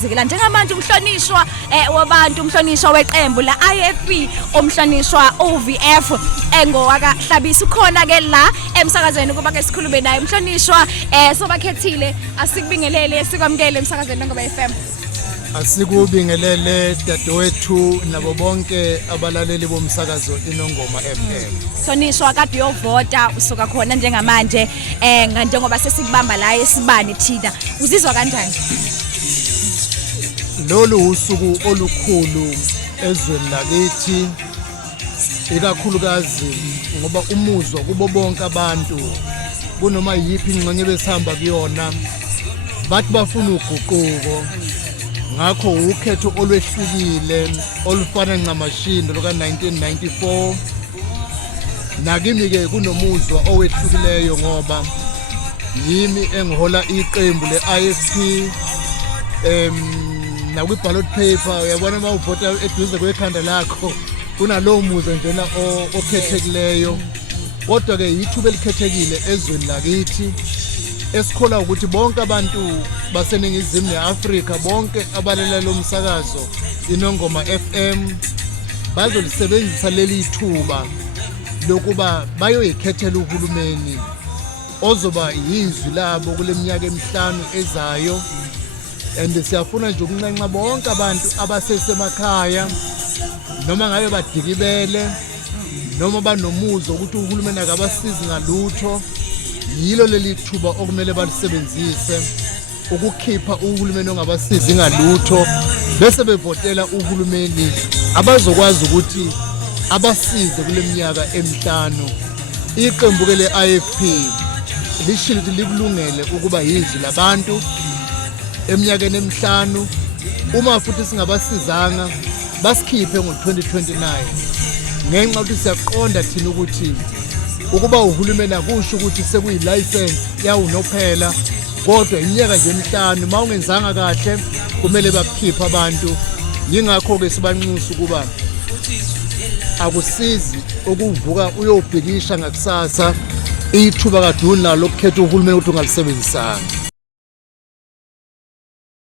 Zikela njengamanje umhlonishwa wabantu umhlonishwa weqembu la IFP umhlonishwa OVF engowaka Hlabisa ukhona ke la emsakazweni kuba ke sikhulume naye umhlonishwa sobakhethile asikubingelele sikwamukele emsakazweni ngoba FM asikubingelele dadewethu nabo bonke abalaleli bomsakazo Inongoma FM. Sonishwa kade uyovota usuka khona njengamanje njengoba sesikubamba la esibani thina uzizwa kanjani? Lolu usuku olukhulu ezweni lakithi ikakhulukazi ngoba umuzwa kubo bonke abantu kunoma yipi ingxenye besihamba kuyona bathi bafuna uguquko ngakho ukhetho olwehlukile olufana ncamashindo loka 1994 nakimi ke kunomuzwa owehlukileyo ngoba yimi engihola iqembu le-IFP nakwi ballot paper uyabona mawuvota eduze kwekhanda lakho kunalowo muzo njena okhethekileyo kodwa ke yithuba elikhethekile ezweni lakithi esikhola ukuthi bonke abantu baseningizimu neAfrika bonke abalalela umsakazo Inongoma FM bazolisebenzisa leli thuba lokuba bayoyikhethela uhulumeni ozoba yizwi labo kuleminyaka emihlanu ezayo. And siyafuna nje ukunxenxa bonke abantu abasesemakhaya noma ngabe badikibele noma banomuzo ukuthi uhulumeni akabasizi ngalutho yilo leli thuba okumele balisebenzise ukukhipha uhulumeni ongabasizi ngalutho bese bevotela uhulumeni abazokwazi ukuthi abasize kuleminyaka emihlanu. Iqembu ke le-IFP lishilo ukuthi likulungele ukuba yizwi labantu eminyakeni emihlanu uma futhi singabasizanga basikhiphe ngo-2029 ngenxa ukuthi siyaqonda thina ukuthi ukuba uhulumeni akusho ukuthi sekuyi-license yawunophela kodwa iminyaka nje emihlanu uma ungenzanga kahle kumele bakukhiphe abantu. Yingakho-ke sibanxusa ukuba akusizi ukuvuka uyobhikisha ngakusasa ithuba kade unalo ukukhetha uhulumeni ukuthi ungalisebenzisanga.